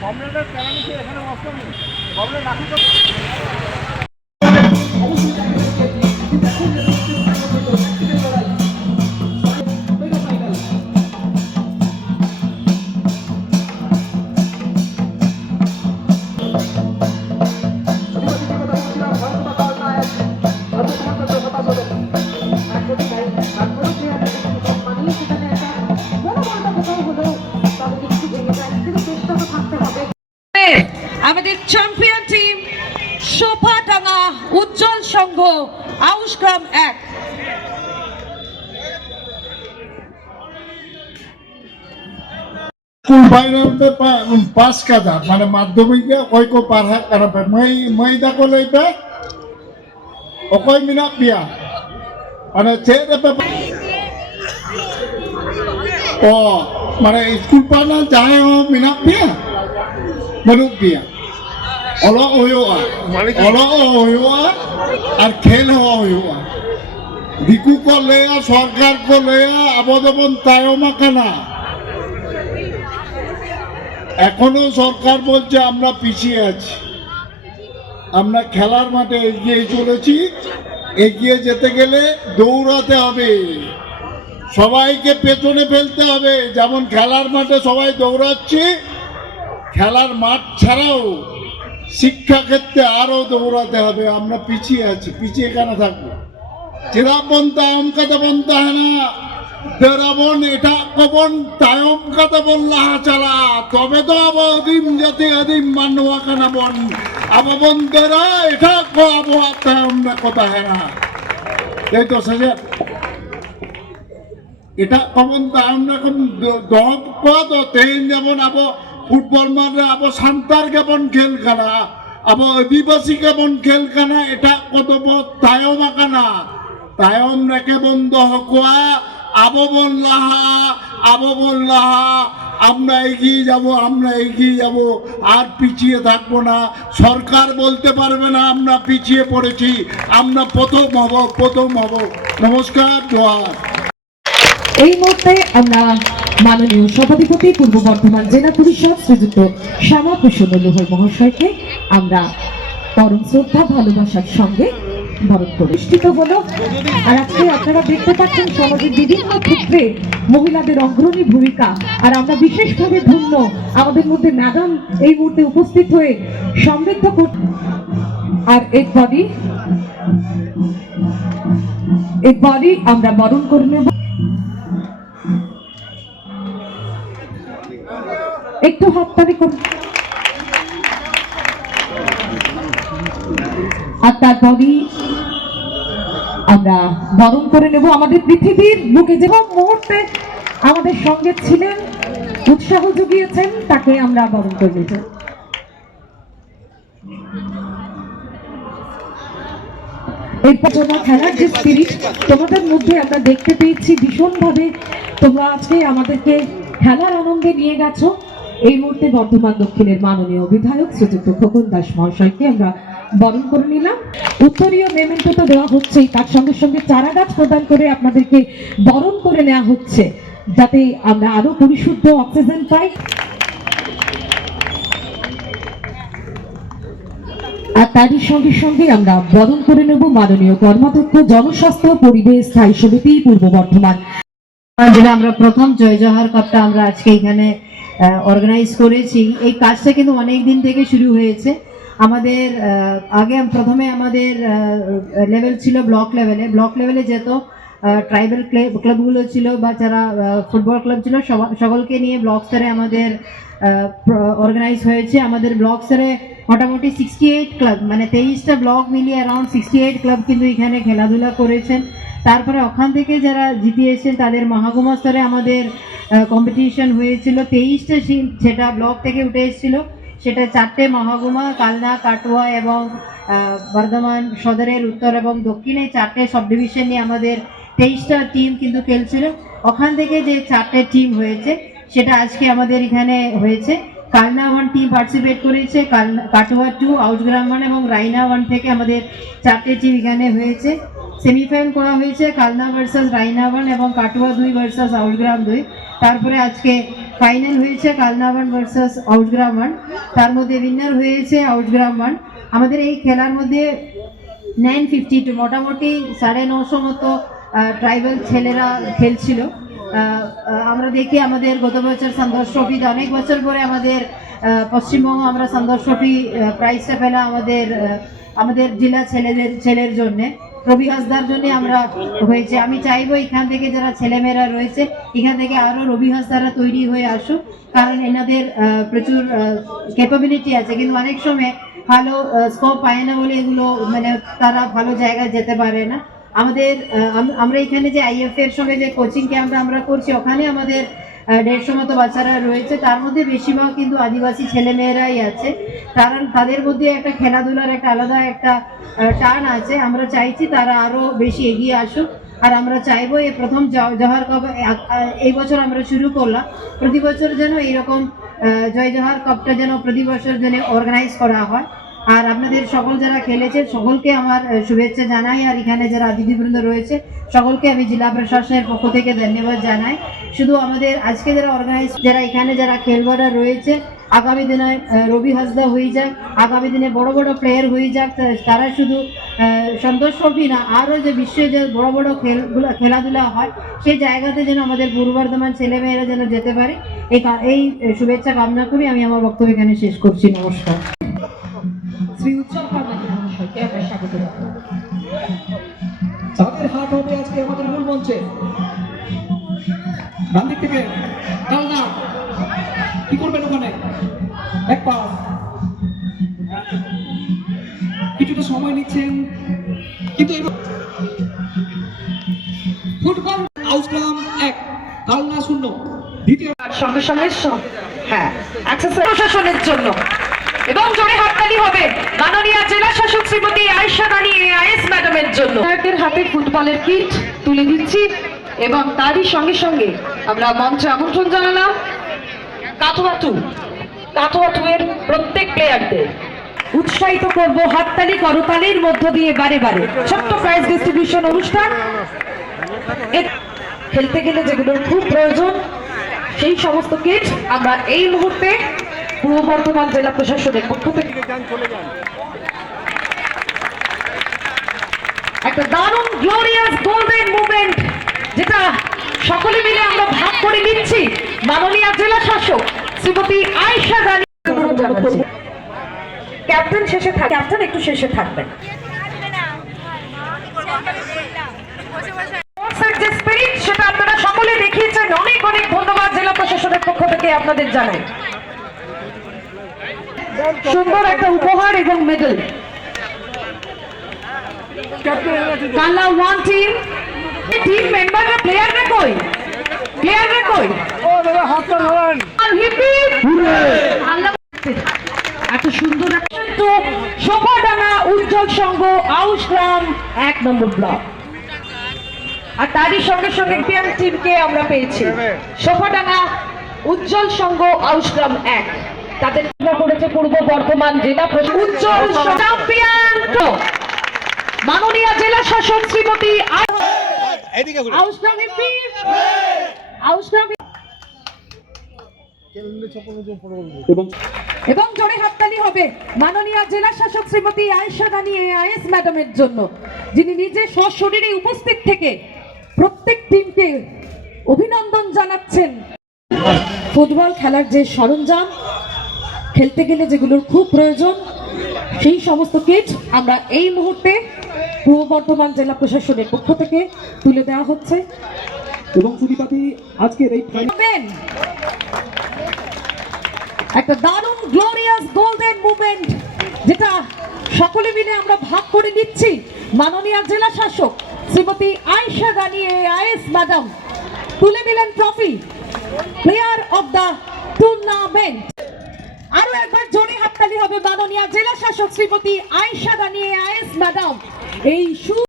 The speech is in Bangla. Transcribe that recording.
কমরেডের প্যারামিটার এখানে অপশন নেই কমরেড রাখি তো আউসক্রাম এক। কুলবাইরাতে পাঁচ কাজা মানে মাধ্যমিক কইকো পারহা কারাপে মই মই দা কলে পে, অকয় মিনা পিয়া মানে চেরে পে ও মানে স্কুল পানা যায় ও মিনা পিয়া মনুক পিয়া অলক হইও অলক হইও আর খেল হওয়া એવા দিকু কো লেয়া সরকার কো লেয়া আবদবন তায়মাকানা এখনও সরকার বলছে আমরা পিছিয়ে আছি। আমরা খেলার মাঠে এগিয়ে চলেছি। এগিয়ে যেতে গেলে দৌড়াতে হবে। সবাইকে পেছনে ফেলতে হবে। যেমন খেলার মাঠে সবাই দৌড়াচ্ছে, খেলার মাঠ ছাড়াও শিক্ষাক্ষেত্রে আরও দৌড়াতে হবে, আমরা পিছিয়ে আছি, পিছিয়ে কেন থাকব? চেরা বনতা আম কাতা বনতা হ্যাঁ না কবন বন। তায়ম কথা হ্যাঁ না। এটা কমন তায়ম না তেইন যেমন ফুটবল মানে আবো সান্তার কেমন খেল কানা আবো আদিবাসী কেমন খেল কানা এটা কত পদ তায়ম আকানা। তায়ম রেখে বন্ধ হকুয়া, আবো বললাহা আবো বললাহা আমরা এগিয়ে যাব, আমরা এগিয়ে যাব, আর পিছিয়ে থাকব না। সরকার বলতে পারবে না, আমরা পিছিয়ে পড়েছি, আমরা প্রথম হব প্রথম হব। নমস্কার জোহার এই মুহূর্তে আমরা মাননীয় সভাধিপতি পূর্ব বর্ধমান জেলা পরিষদ শ্রীযুক্ত শ্যামা প্রসন্ন লোহর মহাশয়কে আমরা পরম শ্রদ্ধা, ভালোবাসার সঙ্গে বরণ প্রতিষ্ঠিত হলো। আর আজকে আপনারা দেখতে পাচ্ছেন সমাজের বিভিন্ন ক্ষেত্রে মহিলাদের অগ্রণী ভূমিকা। আর আমরা বিশেষভাবে ধন্য আমাদের মধ্যে ম্যাডাম এই মুহূর্তে উপস্থিত হয়ে সমৃদ্ধ কর আর এরপরই এরপরই আমরা বরণ করে নেব। একটু হাততালি করুন। আর তারপরই আমরা বরণ করে নেব আমাদের পৃথিবীর বুকে। যে মুহূর্তে আমাদের সঙ্গে ছিলেন, উৎসাহ জুগিয়েছেন তাকে আমরা বরণ করে নিতে এরপর তোমার খেলার যে স্পিরিট তোমাদের মধ্যে আমরা দেখতে পেয়েছি ভীষণভাবে তোমরা আজকে আমাদেরকে খেলার আনন্দে নিয়ে গেছো। এই মুহূর্তে বর্ধমান দক্ষিণের মাননীয় বিধায়ক শ্রীযুক্ত খোকন দাস মহাশয়কে আমরা বরণ করে নিলাম। উত্তরীয় মেমেন্টো তো দেওয়া হচ্ছেই তার সঙ্গে সঙ্গে চারা গাছ প্রদান করে আপনাদেরকে বরণ করে নেওয়া হচ্ছে, যাতে আমরা আরও পরিশুদ্ধ অক্সিজেন পাই। আর তারই সঙ্গে সঙ্গে আমরা বরণ করে নেব মাননীয় কর্মাধ্যক্ষ জনস্বাস্থ্য পরিবেশ স্থায়ী সমিতি পূর্ব বর্ধমান। আমরা প্রথম জয় জওহার কাপটা আমরা আজকে এখানে অর্গানাইজ করেছি। এই কাজটা কিন্তু অনেক দিন থেকে শুরু হয়েছে। আমাদের আগে প্রথমে আমাদের লেভেল ছিল ব্লক লেভেলে ব্লক লেভেলে যেত ট্রাইবাল ক্লাবগুলো ছিল বা যারা ফুটবল ক্লাব ছিল সকলকে নিয়ে ব্লক স্তরে আমাদের অর্গানাইজ হয়েছে। আমাদের ব্লক স্তরে মোটামুটি সিক্সটি এইট ক্লাব মানে তেইশটা ব্লক মিলিয়ে অ্যারাউন্ড সিক্সটি এইট ক্লাব কিন্তু এখানে খেলাধুলা করেছেন। তারপরে ওখান থেকে যারা জিতে এসেছেন, তাদের মহাকুমা স্তরে আমাদের কম্পিটিশন হয়েছিল। তেইশটা সেটা ব্লক থেকে উঠে এসেছিল। সেটা চারটে মহাকুমা কালনা, কাটোয়া এবং বর্ধমান সদরের উত্তর এবং দক্ষিণে চারটে সব ডিভিশন নিয়ে আমাদের তেইশটা টিম কিন্তু খেলছিল। ওখান থেকে যে চারটে টিম হয়েছে, সেটা আজকে আমাদের এখানে হয়েছে। কালনা ওয়ান টিম পার্টিসিপেট করেছে। কাটোয়া টু আউটগ্রাম ওয়ান এবং রাইনা ওয়ান থেকে আমাদের চারটে টিম এখানে হয়েছে। সেমিফাইনাল করা হয়েছে কালনা ভার্সাস রাইনা ওয়ান এবং কাটোয়া দুই ভার্সাস আউটগ্রাম দুই। তারপরে আজকে ফাইনাল হয়েছে কালনা কালনাবান ভার্সাস আউটগ্রামান তার মধ্যে উইনার হয়েছে আউটগ্রামান আমাদের এই খেলার মধ্যে নাইন ফিফটি টু মোটামুটি সাড়ে নশো মতো ট্রাইবাল ছেলেরা খেলছিল। আমরা দেখি আমাদের গত বছর সন্তোষ ট্রফিতে অনেক বছর পরে আমাদের পশ্চিমবঙ্গ আমরা সন্তোষ ট্রফি প্রাইজটা পেলাম আমাদের আমাদের জেলা ছেলেদের, ছেলের জন্য। রবি হাসদার জন্য আমরা হয়েছে। আমি চাইব এখান থেকে যারা ছেলেমেয়েরা রয়েছে, এখান থেকে আরও রবি হাসদাররা তৈরি হয়ে আসুক। কারণ এনাদের প্রচুর ক্যাপাবিলিটি আছে। কিন্তু অনেক সময় ভালো স্কোপ পায় না বলে এগুলো মানে তারা ভালো জায়গায় যেতে পারে না। আমাদের আমরা এখানে যে আইএফ এর সঙ্গে যে কোচিং ক্যাম্প আমরা করছি, ওখানে আমাদের দেড়শো মতো বাচ্চারা রয়েছে। তার মধ্যে বেশিরভাগ কিন্তু আদিবাসী ছেলেমেয়েরাই আছে। কারণ তাদের মধ্যে একটা খেলাধুলার একটা আলাদা একটা টান আছে। আমরা চাইছি তারা আরও বেশি এগিয়ে আসুক। আর আমরা চাইব এই প্রথম জ- জওয়াহর কাপ এই বছর আমরা শুরু করলাম। প্রতি বছর যেন এইরকম জয় জওয়াহর কাপটা যেন প্রতি বছর যেন অর্গানাইজ করা হয়। আর আপনাদের সকল যারা খেলেছে সকলকে আমার শুভেচ্ছা জানাই। আর এখানে যারা অতিথিবৃন্দ রয়েছে, সকলকে আমি জেলা প্রশাসনের পক্ষ থেকে ধন্যবাদ জানাই। শুধু আমাদের, আজকে যারা অর্গানাইজ যারা এখানে যারা খেলবাড়া রয়েছে, আগামী দিনে রবি হাসদা হয়ে যাক, আগামী দিনে বড় বড় প্লেয়ার হয়ে যাক তারা শুধু সন্তোষ ট্রফি না, আরও যে বিশ্বে যে বড় বড় খেলগুলো, খেলাধুলা হয়, সেই জায়গাতে যেন আমাদের পূর্ব বর্ধমান ছেলেমেয়েরা যেন যেতে পারে, এই এই শুভেচ্ছা কামনা করি, আমি আমার বক্তব্য এখানে শেষ করছি। নমস্কার। শ্রী উজ্জ্বল কর্মালী মহাশয়কে আমরা স্বাগত চাঁদের হাট হবে আজকে আমাদের মূল মঞ্চে। ডান দিক থেকে কালনা। কি করবেন ওখানে? এক পাস কিছুটা সময় নিচ্ছেন কিন্তু ফুটবল আউটকাম এক কালনা শূন্য। দ্বিতীয় সঙ্গে সঙ্গে হ্যাঁ প্রশাসনের জন্য। এবং জোরে হাততালি হবে। মাননীয় জেলা শাসক শ্রীমতী আয়েশা রানী আইএস ম্যাডামের জন্য। হাতে ফুটবলের কিট তুলে দিচ্ছি এবং তারই সঙ্গে সঙ্গে আমরা মঞ্চে আমন্ত্রণ জানালাম কাতুয়াটু কাতুয়াটু এর প্রত্যেক প্লেয়ারদের উৎসাহিত করব হাততালি করতালির মধ্য দিয়ে বারে বারে। ছোট্ট প্রাইজ ডিস্ট্রিবিউশন অনুষ্ঠান। খেলতে গেলে যেগুলোর খুব প্রয়োজন, সেই সমস্ত কিট আমরা এই মুহূর্তে পূর্ব বর্ধমান জেলা প্রশাসনের পক্ষ থেকে একটা দারুণ গ্লোরিয়াস গোল্ডেন মুভমেন্ট যেটা সকলে মিলে আমরা ভাগ করে নিচ্ছি। মাননীয় জেলা শাসক শ্রীমতী আয়েশা রানী ক্যাপ্টেন শেষে থাক ক্যাপ্টেন একটু শেষে থাকবেন। স্পোর্টসের যে স্পিরিট সেটা আপনারা সকলে দেখিয়েছেন। অনেক অনেক ধন্যবাদ জেলা প্রশাসনের পক্ষ থেকে আপনাদের জানাই। সুন্দর একটা উপহার এবং মেডেল কালা ওয়ান টিম টিম মেম্বাররা প্লেয়াররা কই? প্লেয়াররা কই? আর হিপি আল্লাহ এত সুন্দর শোভাডাঙ্গা উজ্জ্বল সংঘ আউসগ্রাম এক নম্বর ব্লক আর তারই সঙ্গে সঙ্গে টিমকে আমরা পেয়েছি। সোফাডাঙ্গা উজ্জ্বল সংঘ আউসগ্রাম এক। তাদের করেছে পূর্ব বর্ধমান জেলা উজ্জ্বল মাননীয় জেলা শাসক শ্রীমতী এবং জোরে হাততালি হবে মাননীয় জেলা শাসক শ্রীমতী আয়েশা রানী আইএস ম্যাডামের জন্য যিনি নিজে সশরীরে উপস্থিত থেকে প্রত্যেক টিমকে অভিনন্দন জানাচ্ছেন। ফুটবল খেলার যে সরঞ্জাম খেলতে গেলে যেগুলোর খুব প্রয়োজন সেই সমস্ত কিট আমরা এই মুহূর্তে পূর্ব বর্ধমান জেলা প্রশাসনের পক্ষ থেকে তুলে দেওয়া হচ্ছে। এবং সুদীপাতি আজকের এই একটা দারুণ গ্লোরিয়াস গোল্ডেন মুভমেন্ট যেটা সকলে মিলে আমরা ভাগ করে নিচ্ছি। মাননীয় জেলা শাসক শ্রীমতী আয়েশা রানী আইএস ম্যাডাম তুলে দিলেন trophy player of the tournament আরও একবার জোরে হাততালি হবে মাননীয় জেলা শাসক শ্রীমতী আয়েশা দানিয়ে আয়েস ম্যাডাম এই সু